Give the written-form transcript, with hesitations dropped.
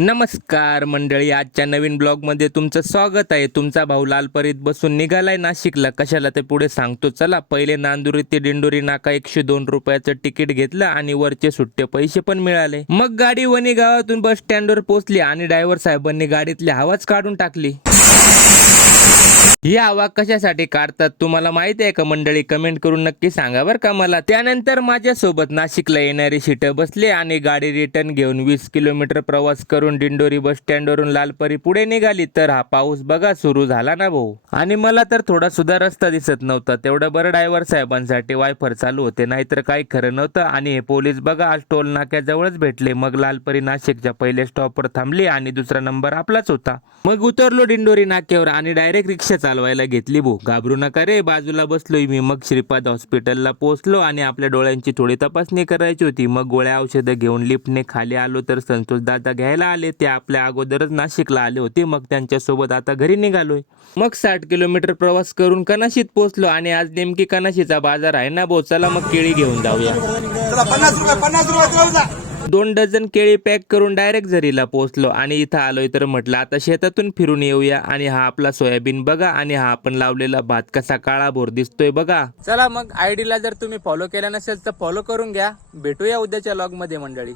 नमस्कार मंडळी, आजच्या नवीन ब्लॉगमध्ये तुमचं स्वागत आहे. तुमचा भाऊ लालपरीत बसून निघालाय नाशिकला. कशाला ते पुढे सांगतो. चला, पहिले नांदुरी ते दिंडोरी नाका 102 रुपयाचं तिकीट घेतलं आणि वरचे सुट्टे पैसे पण मिळाले. मग गाडी वणी गावातून बस स्टँडवर पोहोचली आणि ड्रायव्हर साहेबांनी गाडीतली हवाच काढून टाकली. ही हवा कशासाठी काढतात तुम्हाला माहिती आहे का मंडळी? कमेंट करून नक्की सांगा बरं का मला. त्यानंतर माझ्यासोबत नाशिकला येणारी सीट बसले आणि गाडी रिटर्न घेऊन 20 किलोमीटर प्रवास करून दिंडोरी बस स्टँडवरून लालपरी पुढे निघाली. तर हा पाऊस बघा सुरू झाला ना भाऊ. आणि मला तर थोडा सुद्धा रस्ता दिसत नव्हता. तेवढं बरं ड्रायव्हर साहेबांसाठी वायफर चालू होते, नाहीतर काही खरं नव्हतं. आणि हे पोलीस बघा आज टोल नाक्याजवळच भेटले. मग लालपरी नाशिकच्या पहिल्या स्टॉपवर थांबली आणि दुसरा नंबर आपलाच होता. मग उतरलो दिंडोरी नाक्यावर आणि डायरेक्ट रिक्षा चालवायला घेतली. भाऊ घाबरू नका रे, बाजूला बसलोय मी. मग श्रीपाद हॉस्पिटलला पोहोचलो आणि आपल्या डोळ्यांची थोडी तपासणी करायची होती. मग गोळ्या औषधं घेऊन लिफ्टने खाली आलो तर संतोष दादा घ्यायला आले. ते आपल्या अगोदरच नाशिकला आले होते. मग त्यांच्यासोबत आता घरी निघालोय. मग 60 किलोमीटर प्रवास करून कनाशीत पोहोचलो आणि आज नेमकी कनाशीचा बाजार आहे ना भाऊ. चला मग केळी घेऊन जाऊया. 2 डझन केळी पॅक करून डायरेक्ट झरीला पोहोचलो आणि इथं आलोय तर म्हटलं आता शेतातून फिरून येऊया. आणि हा आपला सोयाबीन बघा आणि हा आपण लावलेला भात कसा काळा भोर दिसतोय बघा. चला मग आयडीला जर तुम्ही फॉलो केला नसेल तर फॉलो करून घ्या. भेटूया उद्याच्या व्लॉग मध्ये मंडळी.